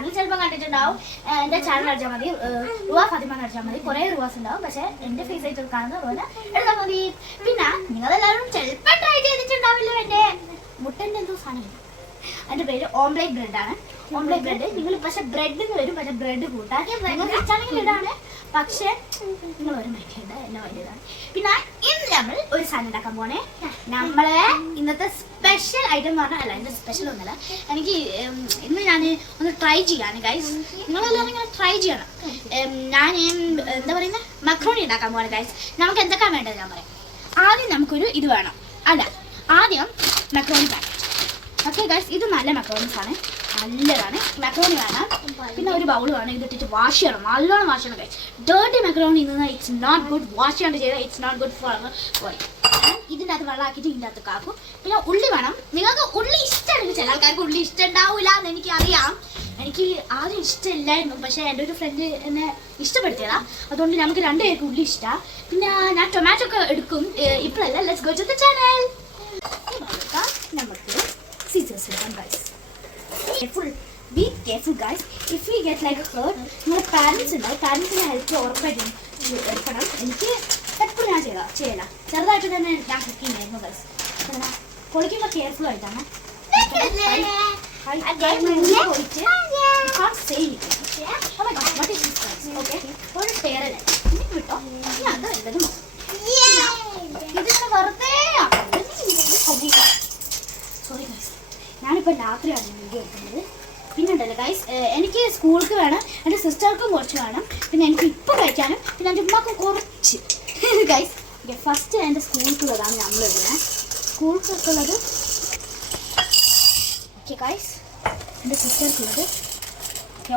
Channel ചിലപ്പോൾ കണ്ടിട്ടുണ്ടാവും. എൻ്റെ ചാനൽ അടിച്ചാൽ മതി, റുവ ഫാത്തിമ അടിച്ചാൽ മതി. കുറേ റുവാസ് ഉണ്ടാവും, പക്ഷേ എൻ്റെ ഫേസ് ആയിട്ട് കാണുന്നത് പോലെ എടുത്താൽ മതി. പിന്നെ നിങ്ങളെല്ലാവരും ചിലപ്പോൾ ട്രൈ ചെയ്തിട്ടുണ്ടാവില്ലോ എൻ്റെ മുട്ടൻ്റെ എന്തോ സാധനം. അതിൻ്റെ പേര് ഓംലേറ്റ് ബ്രെഡാണ്. ഓംലേറ്റ് ബ്രെഡ് നിങ്ങൾ പക്ഷെ ബ്രെഡ് എന്ന് വരും, പക്ഷെ ബ്രെഡ് കൂട്ടാൻ നിങ്ങൾക്ക് ഇഷ്ടമാണെങ്കിൽ ഇടാണ്, പക്ഷേ നിങ്ങൾ ഒരു മൈൻഡ് എന്നെ വേണ്ടിയതാണ്. പിന്നെ ഇന്ന് നമ്മൾ ഒരു സാധനം ഉണ്ടാക്കാൻ പോണേ. നമ്മളെ ഇന്നത്തെ സ്പെഷ്യൽ ഐറ്റം എന്ന് പറഞ്ഞാൽ, അല്ല എൻ്റെ സ്പെഷ്യൽ ഒന്നല്ല, എനിക്ക് ഇന്ന് ഞാൻ ഒന്ന് ട്രൈ ചെയ്യാണ് ഗൈസ്. നിങ്ങളെല്ലാവരും ഇങ്ങനെ ട്രൈ ചെയ്യണം. ഞാൻ എന്താ പറയുന്നത്, മക്രോണി ഉണ്ടാക്കാൻ പോവാണ് ഗൈസ്. നമുക്ക് എന്തൊക്കെയാണ് വേണ്ടത് ഞാൻ പറയാം. ആദ്യം നമുക്കൊരു ഇത് വേണം, അല്ല ആദ്യം മക്രോണി പാക്കറ്റ്. ഓക്കെ ഗൈസ്, ഇത് നല്ല മക്രോണീസ് ആണ്, നല്ലതാണ്. മക്രോണി വേണം. പിന്നെ ഒരു ബൗൾ വേണം. ഇതിട്ടിട്ട് വാഷ് ചെയ്യണം, നല്ലോണം വാഷ് ചെയ്യണം ഗൈസ്. ഡേർട്ടി മക്രോണി നിന്നാൽ ഇറ്റ്സ് നോട്ട് ഗുഡ്. വാഷ് ചെയ്യാണ്ട് ചെയ്താൽ it's not good for our body. ഇതിൻ്റെ അകത്ത് വെള്ളമാക്കിയിട്ട് ഇതിൻ്റെ അകത്ത് കാക്കും. പിന്നെ ഉള്ളി വേണം. നിങ്ങൾക്ക് ഉള്ളി ഇഷ്ടമല്ലെങ്കിൽ, ചില ആൾക്കാർക്ക് ഉള്ളി ഇഷ്ടം ഉണ്ടാവില്ല എന്ന് എനിക്കറിയാം. എനിക്ക് ആദ്യം ഇഷ്ടമില്ലായിരുന്നു, പക്ഷേ എൻ്റെ ഒരു ഫ്രണ്ട് എന്നെ ഇഷ്ടപ്പെടുത്തിയതാണ്. അതുകൊണ്ട് നമുക്ക് 2 പേർക്ക് ഉള്ളി ഇഷ്ടമാണ്. പിന്നെ ഞാൻ ടൊമാറ്റോ ഒക്കെ എടുക്കും, ഇപ്പോഴല്ല. Let's go to the channel. നമുക്ക് scissors എടുക്കാം guys. Be careful guys. If we get like hurt, നമ്മുടെ പാരൻസ് ഉണ്ടാവും, പാരൻസിനെ ഹെൽപ്പ് ഉറപ്പായിട്ടും എടുക്കണം. എനിക്ക് എപ്പോഴും ഞാൻ ചെയ്യല ചെറുതായിട്ട് തന്നെ ഞാൻ കുക്കിംഗ് ആയിരുന്നു ഗൈസ്. പൊളിക്കുമ്പോൾ കെയർഫുൾ ആയിട്ടാണ് ഒരു പേരല്ല വിട്ടോ. അത് എല്ലതും ഇതിങ്ങനെ വെറുതെ സോറി ഗൈസ്, ഞാനിപ്പോൾ രാത്രിയാണ് വീഡിയോ എടുക്കുന്നത്. പിന്നെ ഉണ്ടല്ലോ ഗൈസ്, എനിക്ക് സ്കൂൾക്ക് വേണം, എൻ്റെ സിസ്റ്റർക്കും കുറച്ച് വേണം, പിന്നെ എനിക്ക് ഇപ്പോൾ കഴിക്കാനും, പിന്നെ എൻ്റെ ഉമ്മക്കും കുറച്ച് ഗൈസ്. ഫസ്റ്റ് എൻ്റെ സ്കൂൾക്കുള്ളതാണ് നമ്മൾ ഇടുന്നത്. സ്കൂൾക്കുള്ളത് ഓക്കെ ഗൈസ്. എൻ്റെ സിസ്റ്റർക്കുള്ളത്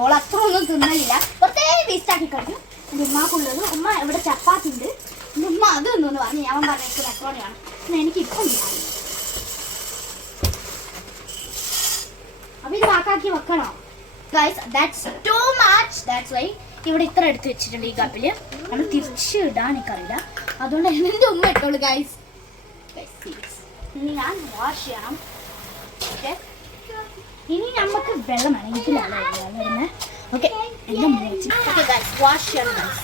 ഓൾ അത്ര ഒന്നും തിന്നലില്ല, വെറുതെ വേസ്റ്റാക്കി കഴിക്കും. എൻ്റെ ഉമ്മാക്കുള്ളത്, ഉമ്മ ഇവിടെ ചപ്പാത്തി ഉണ്ട്, എൻ്റെ ഉമ്മ അത് തിന്നു പറഞ്ഞു. ഞാൻ പറഞ്ഞ എനിക്ക് മക്രോണിയാണ്, പിന്നെ എനിക്കിപ്പം ഞാൻ അപ്പം ഇത് വാക്കാക്കി വെക്കണോ guys? That's too much. That's why ഇവിടെ ഇത്ര എടുത്ത് വെച്ചിട്ടുണ്ട് ഈ കപ്പിൽ. നമ്മൾ തിരിച്ച് ഇടാൻ എനിക്കറിയില്ല, അതുകൊണ്ട് എൻ്റെ ഉമ്മ ഇട്ടോളൂ ഗൈസ്. ഇനി ഞാൻ വാഷ് ചെയ്യണം. ഓക്കെ, ഇനി നമുക്ക് വെള്ളം വേണം. ഇതിലാണ് വരുന്നത്. ഓക്കെ, എൻ്റെ ഓക്കെ ഗൈസ്, വാഷ് ചെയ്യണം ഗൈസ്.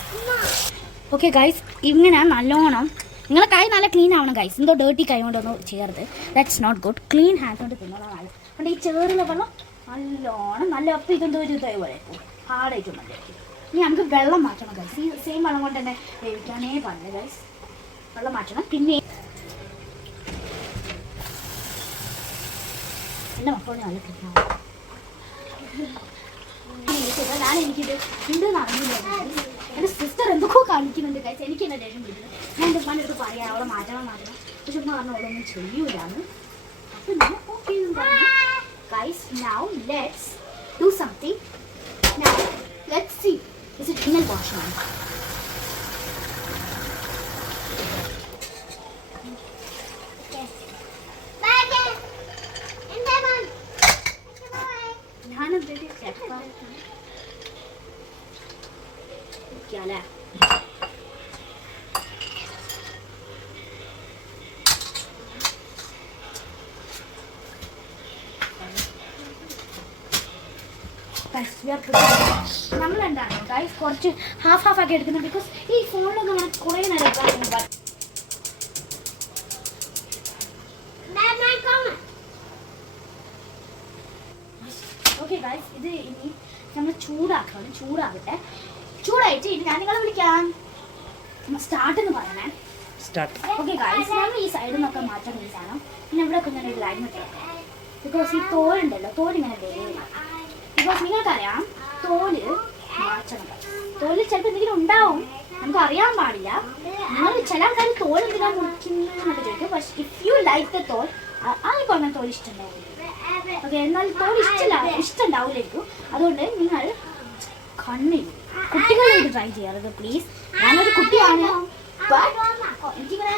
ഓക്കെ ഗൈസ്, ഇങ്ങനെ നല്ലോണം നിങ്ങളെ കൈ നല്ല ക്ലീൻ ആവണം ഗൈസ്. എന്തോ ഡേർട്ടി കൈ കൊണ്ടൊന്നും ചെയ്യരുത്. That's not good. Clean hand കൊണ്ട് തിന്നണം. അതുകൊണ്ട് ഈ ചേറിലെ വെള്ളം നല്ലോണം നല്ല അപ്പം ഇതെന്തോ ഒരു ഇതായി പോലെ ഹാർഡായിട്ട് മതിയായിരിക്കും. ഇനി നമുക്ക് വെള്ളം മാറ്റണം ഗൈസ്. ഈ സെയിം വെള്ളം കൊണ്ട് തന്നെ വേവിക്കാനേ പാടില്ല ഗൈസ്, വെള്ളം മാറ്റണം. പിന്നെ എൻ്റെ മക്കളോട് നല്ല ക്ലീൻ ആവും. ഞാൻ എനിക്കിത് ഉണ്ടെന്ന് അറിയില്ല. എൻ്റെ സിസ്റ്റർ എന്തൊക്കെ കാണിക്കുന്നുണ്ട് ഗൈസ്, എനിക്ക് എന്നെ ദേഷ്യം പിടിക്കുന്നത്. ഞാൻ എൻ്റെ ഉമ്മാൻ്റെ അടുത്ത് പറയാം അവളെ മാറ്റണം. പക്ഷെ ഉമ്മ പറഞ്ഞ അവളൊന്നും ചെയ്യൂലാന്ന്. അപ്പം ഞാൻ okay guys, now let's do something. Now let's see, is it real washing? Okay, bye and bye bye. Nana baby check pa kya la നമ്മളെന്താണ് ഗൈസ് കുറച്ച് ഹാഫ് ആക്കി എടുക്കുന്നത്. ബിക്കോസ് ഈ ഫോണിലൊക്കെ നമ്മൾ കുറേ നേരം ഓക്കെ ഗൈസ്, ഇത് ഇനി നമ്മൾ ചൂടാക്കണം. ചൂടാകട്ടെ. ചൂടായിട്ട് ഇനി ഞാൻ നിങ്ങളെ വിളിക്കാം. സ്റ്റാർട്ട് എന്ന് പറയണേ. ഓക്കെ ഗൈസ്, നമ്മൾ ഈ സൈഡിൽ നിന്നൊക്കെ മാറ്റാൻ വേണ്ടിയിട്ടാണ്. പിന്നെ ഇവിടെ ഒക്കെ ഞാൻ ഒരു ലൈൻ ഇട്ടേക്കാം. ബിക്കോസ് ഈ തോലുണ്ടല്ലോ, തോലിങ്ങനെ വരില്ല. ബിക്കോസ് നിങ്ങൾക്കറിയാം തോല് മാറ്റണം. തോല് ചിലപ്പോൾ എന്തെങ്കിലും ഉണ്ടാവും, നമുക്ക് അറിയാൻ പാടില്ല. നിങ്ങൾ ചില ആൾക്കാർ തോൽ എന്തിനാ മുറിക്കുന്നതെന്നൊക്കെ ചോദിക്കും. പക്ഷെ ഇഫ് യു ലൈക്ക് ദ തോൽ, ആർക്കും അങ്ങനെ തോൽ ഇഷ്ടമുണ്ടാവില്ല. ഓക്കെ, എന്നാൽ തോൽ ഇഷ്ടമുണ്ടാവില്ലായിരിക്കും. അതുകൊണ്ട് നിങ്ങൾ കണ്ണിൽ കുട്ടികളെ ഇത് ട്രൈ ചെയ്യരുത് പ്ലീസ്. ഞാനൊരു കുട്ടിയാണ്, എനിക്കിങ്ങനെ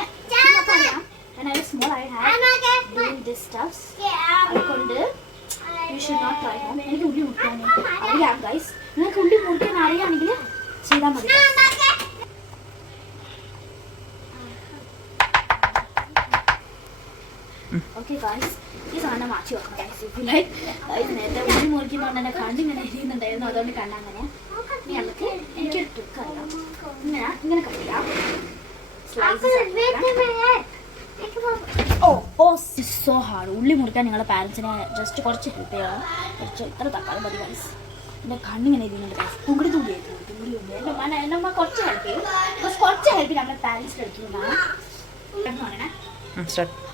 അറിയാം. Small I have doing this stuffs. അതുകൊണ്ട് you should not try home. എനിക്ക് ഉള്ളി മുറിക്കാൻ അറിയാം ഗൈസ്. നിങ്ങൾക്ക് ഉള്ളി മുറിക്കാൻ അറിയാമെങ്കിൽ ചെയ്താൽ മതി. ഓക്കെ ഗൈസ്, ഈ സാധനം മാറ്റി വെക്കണം ഗൈസ്. നേരത്തെ ഉള്ളി മുറിക്കുന്നതുകൊണ്ട് തന്നെ കണ്ണിങ്ങനെ എരിയുന്നുണ്ടായിരുന്നു, അതുകൊണ്ട് കണ്ണങ്ങനെ. ഇനി നമുക്ക് എനിക്കൊരു ട്രിക്ക് അറിയാം. ഇങ്ങനെ കഴിയാം. So hard. ഉള്ളി മുറിക്കാൻ നിങ്ങളുടെ പാരൻസിനെ ജസ്റ്റ് കുറച്ച് ഹെൽപ്പ് ചെയ്യണം. കുറച്ച് ഇത്ര തക്കാളി മതി ഗൈസ്. എൻ്റെ കണ്ണിങ്ങനെ എരിയുന്നുണ്ട് ഗൈസ്. തുമ്പടി തുള്ളിയായിരുന്നു. എൻ്റെ അമ്മ കുറച്ച് ഹെൽപ്പ് ചെയ്യും. കുറച്ച് ഹെൽപ്പ് നമ്മുടെ പാരൻസിന് എടുക്കുന്നതാണ്.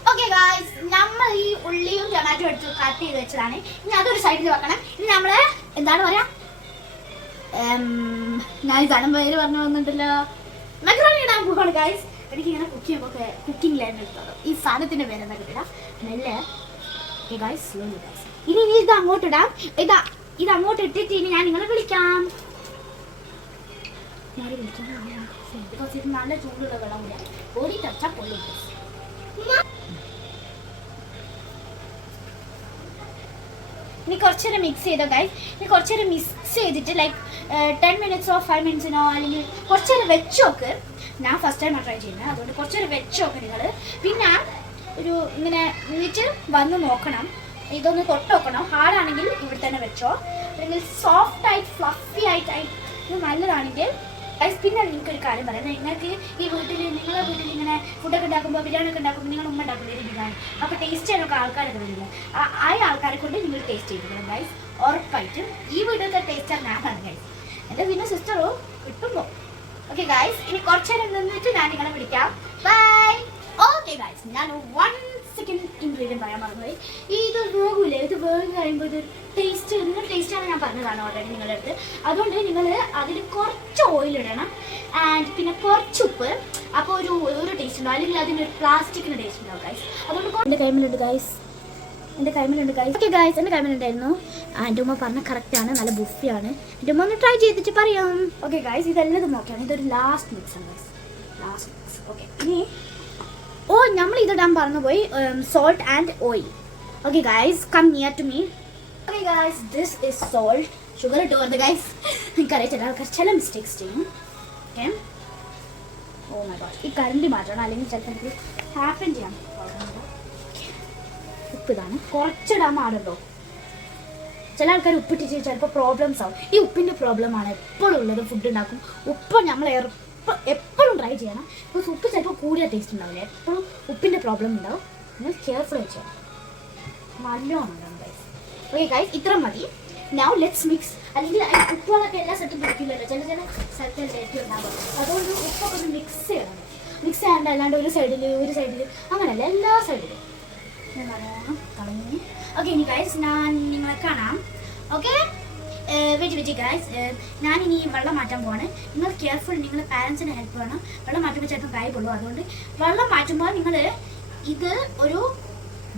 ഓക്കെ ഗായ്സ്, നമ്മൾ ഈ ഉള്ളിയും ടൊമാറ്റോ എടുത്ത് കട്ട് ചെയ്ത് വെച്ചതാണ്. ഇനി അതൊരു സൈഡിൽ വെക്കണം. ഇനി നമ്മള് എന്താണ് പറയാ, ഞാൻ സ്ഥലം പേര് പറഞ്ഞു വന്നിട്ടില്ലോ, മക്രോണി ഇടാൻ പോവാണ് ഗായ്സ്. എനിക്കിങ്ങനെ കുക്ക് ചെയ്യുമ്പോൾ കുക്കിംഗ് ലൈൻ എടുത്തോളൂ. ഈ സാധനത്തിന്റെ പേര് എന്താ കിട്ടില്ല മെല്ലെ. Okay guys, slowly guys. ഇനി ഇത് അങ്ങോട്ട് ഇടാം. ഇത് അങ്ങോട്ട് ഇട്ടിട്ട് ഇനി ഞാൻ നിങ്ങളെ വിളിക്കാം. ഇത് നല്ല ചൂടുള്ള വെള്ളം കൂടെ ഓടി തച്ചാൽ പൊള്ളി. ഇനി കുറച്ചേരം മിക്സ് ചെയ്തോ ഗൈസ്. ഇനി കുറച്ചേരം മിക്സ് ചെയ്തിട്ട് ലൈക്ക് 10 മിനിറ്റ്സോ 5 മിനിറ്റ്സിനോ അല്ലെങ്കിൽ കുറച്ചേരം വെച്ചോക്ക്. ഞാൻ ഫസ്റ്റ് ടൈമാണ് ട്രൈ ചെയ്യുന്നത്, അതുകൊണ്ട് കുറച്ചേരം വെച്ചോക്ക് നിങ്ങൾ. പിന്നെ ഒരു ഇങ്ങനെ എന്നിട്ട് വന്ന് നോക്കണം, ഇതൊന്ന് തൊട്ട് നോക്കണം. ഹാർഡാണെങ്കിൽ ഇവിടെ തന്നെ വെച്ചോ, അല്ലെങ്കിൽ സോഫ്റ്റ് ആയിട്ട് ഫ്ലഫി ആയിട്ട് ഇത് നല്ലതാണെങ്കിൽ ഗൈസ്. പിന്നെ നിങ്ങൾക്കൊരു കാര്യം പറയാം, നിങ്ങൾക്ക് ഈ വീട്ടിൽ നിങ്ങളുടെ വീട്ടിൽ ഇങ്ങനെ ഫുഡൊക്കെ ഉണ്ടാക്കുമ്പോൾ ബിരിയാണി ഒക്കെ ഉണ്ടാക്കുമ്പോൾ നിങ്ങളുടെ ഉമ്മ ഉണ്ടാക്കുന്ന ബിരിയാണി അപ്പോൾ ടേസ്റ്റ് ചെയ്യാനൊക്കെ ആൾക്കാരൊക്കെ വരില്ല. ആ ആൾക്കാരെ കൊണ്ട് നിങ്ങൾ ടേസ്റ്റ് ചെയ്തിട്ടുണ്ട് ഗൈസ്. ഉറപ്പായിട്ടും ഈ വീട്ടിലത്തെ ടേസ്റ്റർ ഞാനാണ് ഗൈസ്. എൻ്റെ പിന്നെ സിസ്റ്ററോ കിട്ടുമ്പോൾ. ഓക്കെ ഗൈസ്, ഇനി കുറച്ച് നേരം നിന്നിട്ട് ഞാൻ നിങ്ങളെ വിളിക്കാം. ബൈ. ഓക്കെ ഗൈസ്, ഞാൻ 1 സെക്കൻഡ് ഇൻഗ്രീഡിയൻറ്റ് പറയാൻ മറന്നുപോയി. ഇത് വേഗമില്ലേ, ഇത് വേഗം കഴിയുമ്പോൾ ഇത് ടേസ്റ്റ് നിങ്ങൾ ടേസ്റ്റാണ് ഞാൻ പറഞ്ഞതാണ് ഓൾറെഡി നിങ്ങളുടെ അടുത്ത്. അതുകൊണ്ട് നിങ്ങൾ അതിൽ കുറച്ച് ഓയിൽ ഇടണം ആൻഡ് പിന്നെ കുറച്ച് ഉപ്പ്. അപ്പോൾ ഒരു ടേസ്റ്റ് ഉണ്ടാവും, അല്ലെങ്കിൽ അതിനൊരു പ്ലാസ്റ്റിക്കിന് ടേസ്റ്റ് ഉണ്ടാവും ഗൈസ്. അതുകൊണ്ട് എൻ്റെ കൈമിലുണ്ട് ഗൈസ്. ഓക്കെ ഗൈസ്, എൻ്റെ കൈമിലുണ്ടായിരുന്നു. എൻ്റെ ഉമ്മ പറഞ്ഞ കറക്റ്റാണ്, നല്ല ബുഫിയാണ്. എൻ്റെ ഉമ്മ ഒന്ന് ട്രൈ ചെയ്തിട്ട് പറയാം. ഓക്കെ ഗൈസ്, ഇതെല്ലാം നോക്കിയാണ്. ഇതൊരു ലാസ്റ്റ് മിക്സ് ആണ് ഗൈസ്, ലാസ്റ്റ് മിക്സ്. ഓക്കെ, ഇനി നമ്മൾ ഇതിടാൻ പറഞ്ഞുപോയി, salt and oil. Okay guys, come near to me. Okay guys, this is salt. Sugar ഇട്ട് കൊടുത്ത് ഗൈസ്. എനിക്കറിയാം ചില ആൾക്കാർ ചില മിസ്റ്റേക്സ് ചെയ്യും. ഓക്കെ, ഓ മൈ ഗോഡ്, ഈ കറണ്ട് മാറ്റണം, അല്ലെങ്കിൽ ചിലപ്പോൾ എനിക്ക് ഹാപ്പൻ ചെയ്യാം. ഉപ്പ് ഇതാണ്, കുറച്ചിടാൻ പാടുണ്ടോ. ചില ആൾക്കാർ ഉപ്പിട്ടിട്ട് ചിലപ്പോൾ പ്രോബ്ലംസ് ആവും. ഈ ഉപ്പിൻ്റെ പ്രോബ്ലമാണ് എപ്പോഴും ഉള്ളത്. ഫുഡ് ഉണ്ടാക്കും ഉപ്പ് നമ്മൾ എപ്പോഴും ട്രൈ ചെയ്യണം. ബിക്കോസ് ഉപ്പ് ചിലപ്പോൾ കൂടിയ ടേസ്റ്റ് ഉണ്ടാവില്ല. എപ്പോഴും ഉപ്പിൻ്റെ പ്രോബ്ലം ഉണ്ടാവും. നിങ്ങൾ കെയർഫുൾ ആയി ചെയ്യണം, നല്ലോണം ഉണ്ടാവും ഗൈസ്. ഓക്കെ ഗൈസ്, ഇത്ര മതി. Now let's mix. അല്ലെങ്കിൽ ഉപ്പുകളൊക്കെ എല്ലാ സ്ഥലത്തും പിടിക്കില്ലല്ലോ, ചില സ്ഥലത്തിൽ ഡേറ്റ് ഉണ്ടാകും. അതുകൊണ്ട് ഉപ്പൊക്കെ ഒന്ന് മിക്സ് ചെയ്യണം. മിക്സ് ചെയ്യാണ്ട് അല്ലാണ്ട് ഒരു സൈഡിൽ അങ്ങനെയല്ല, എല്ലാ സൈഡിലും നല്ലോണം കളഞ്ഞു. ഓക്കെ, ഇനി ഗൈസ് ഞാൻ നിങ്ങളെ കാണാം. ഓക്കെ, വെയിറ്റ് ഗൈസ്, ഞാനിനി വെള്ളം മാറ്റാൻ പോവാണ്. നിങ്ങൾ കെയർഫുൾ, നിങ്ങളുടെ പാരൻസിന് ഹെൽപ്പ് വേണം. വെള്ളം മാറ്റുമ്പോൾ ചിലപ്പോൾ കൈ പൊള്ളും. അതുകൊണ്ട് വെള്ളം മാറ്റുമ്പോൾ നിങ്ങൾ ഇത് ഒരു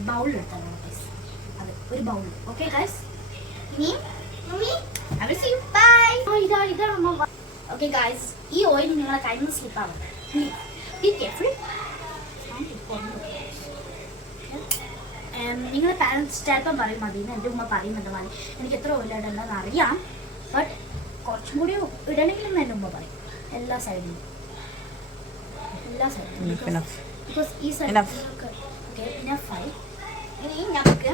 ബൗളിൽ എടുത്താൽ മതി ഗൈസ്. അത് ഒരു ബൗൾ. ഓക്കെ ഗൈസ്, ഇനി ഇതാണ് അമ്മ. ഓക്കെ ഗൈസ്, ഈ ഓയിൽ നിങ്ങളെ കയ്യിൽ നിന്ന് സ്ലിപ്പാവും. Be careful. നിങ്ങളുടെ പാരൻസ് ചിലപ്പം പറയും മതി, എൻ്റെ ഉമ്മ പറയുന്നുണ്ട് മതി. എനിക്ക് എത്ര ഓയിൽ ഇടണ്ടെന്ന് അറിയാം, ബട്ട് കുറച്ചും കൂടി ഇടണമെങ്കിലും എൻ്റെ ഉമ്മ പറയും. എല്ലാ സൈഡിലും ബിക്കോസ് ഈ സൈഡ് ഓക്കെ ഇനഫായി. ഇനി നമുക്ക്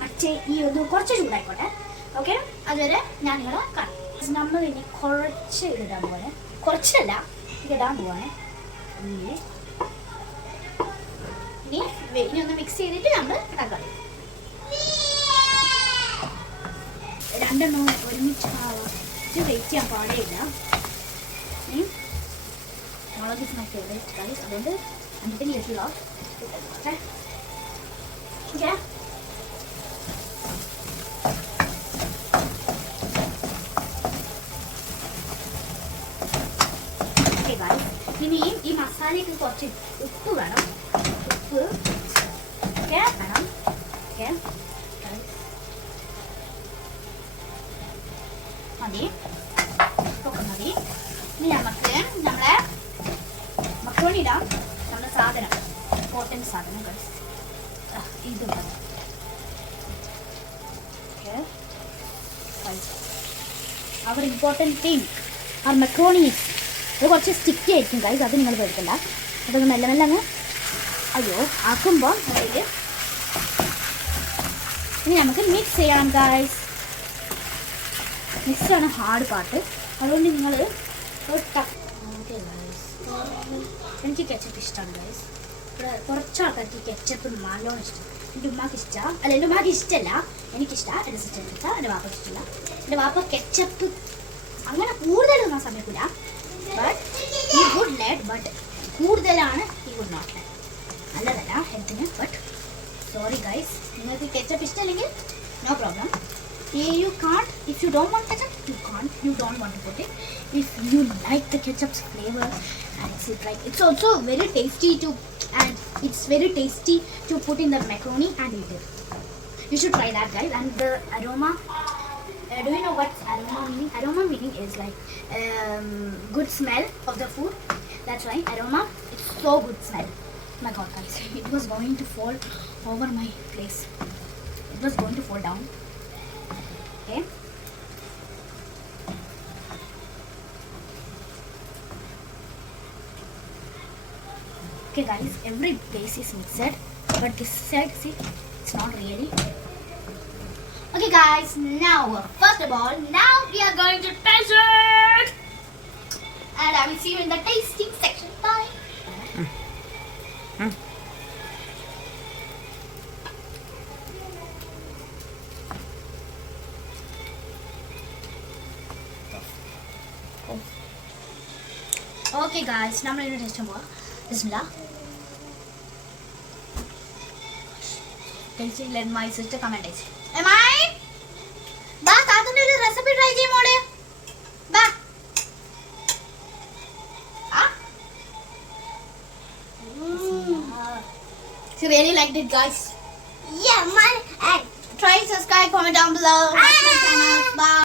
മറ്റേ ഈ ഒന്ന് കുറച്ച് ചൂടായിക്കോട്ടെ. ഓക്കെ, അതുവരെ ഞാൻ നിങ്ങളെ കാണാം. നമ്മൾ ഇനി കുറച്ച് ഇടാൻ പോവാണ്, കുറച്ചല്ല ഇതിടാൻ പോവാണ്. ഇനി ഒന്ന് മിക്സ് ചെയ്തിട്ട് നമ്മൾ തക്കാളി രണ്ടെണ്ണം ഒരുമിച്ച് വെയിറ്റ് ചെയ്യാൻ പാടില്ല. മുളക് ഇസ് മൈ ഫേവറേറ്റ് ഗൈസ്. അതുകൊണ്ട് അഞ്ചിന് little of okay. Okay guys, ഇനിയും ഈ മസാലയ്ക്ക് കുറച്ച് ഉപ്പ് വേണം. ഉപ്പ് ഓക്കെ വേണം. ഓക്കെ മതി, ഉപ്പൊക്കെ മതി. ഇനി നമുക്ക് നമ്മളെ മക്രോണി ഇടാം. നമ്മുടെ സാധനം ഇമ്പോർട്ടൻറ്റ് സാധനം ഗൈസ് ഇത് മതി. ഓക്കെ, അവർ ഇമ്പോർട്ടൻറ്റ് തിങ് ആ മക്രോണീസ്. അത് കുറച്ച് സ്റ്റിക്കി ആയിരിക്കും ഗൈസ്, അത് നിങ്ങൾ പേടിക്കണ്ട. അതൊന്ന് മെല്ലെ മെല്ലെ അങ്ങ് അയ്യോ ആക്കുമ്പോൾ അതിൽ ഇനി നമുക്ക് മിക്സ് ചെയ്യാം ഗൈസ്. മിക്സാണ് hard part. അതുകൊണ്ട് നിങ്ങൾ എനിക്ക് കെച്ചപ്പ് ഇഷ്ടമാണ് ഗൈസ്. ഇവിടെ കുറച്ച് ആൾക്കാർക്ക് കെച്ചപ്പ് നല്ലോണം ഇഷ്ടം. എൻ്റെ ഉമ്മാക്ക് ഇഷ്ടമാണ്, അല്ല എൻ്റെ ഉമ്മാക്ക് ഇഷ്ടമല്ല, എനിക്കിഷ്ടമാണ്. എൻ്റെ സിസ്റ്റർക്ക് ഇഷ്ടമാണ്, എൻ്റെ വാപ്പയ്ക്ക് ഇഷ്ടമില്ല. എൻ്റെ വാപ്പ കെച്ചപ്പ് അങ്ങനെ കൂടുതലൊന്നും സമയക്കില്ല. ബട്ട് ഈ ഗുഡ് ലെഡ്, ബട്ട് കൂടുതലാണ് ഈ ഗുഡ് നോട്ട് ലെഡ്. നല്ലതല്ല ഹെൽത്തിന്. ബട്ട് സോറി ഗൈസ്, നിങ്ങൾക്ക് കെച്ചപ്പ് ഇഷ്ടമല്ലെങ്കിൽ no problem. You can't, if you don't want ketchup, you don't want to put it. If you like the ketchup's flavor, and it's also very tasty to put in the macaroni and eat it. You should try that, guys. And the aroma, do you know what aroma meaning? Aroma meaning is like good smell of the food. That's why aroma, it's so good smell. My god guys, it was going to fall over my place. It was going to fall down. Okay. Okay guys, every place is mixed, but this side, see, it's not really. Okay guys, now first of all, now we are going to taste it, and I will see you in the tasting section. Bye. Okay guys, now I'm going to taste more. Bismillah. Tasting, let my sister come and taste. Am I? Ba, taatune oru recipe try cheyi mole. Ba. Ah? So really liked it guys. Yeah, man. And try, subscribe, comment down below.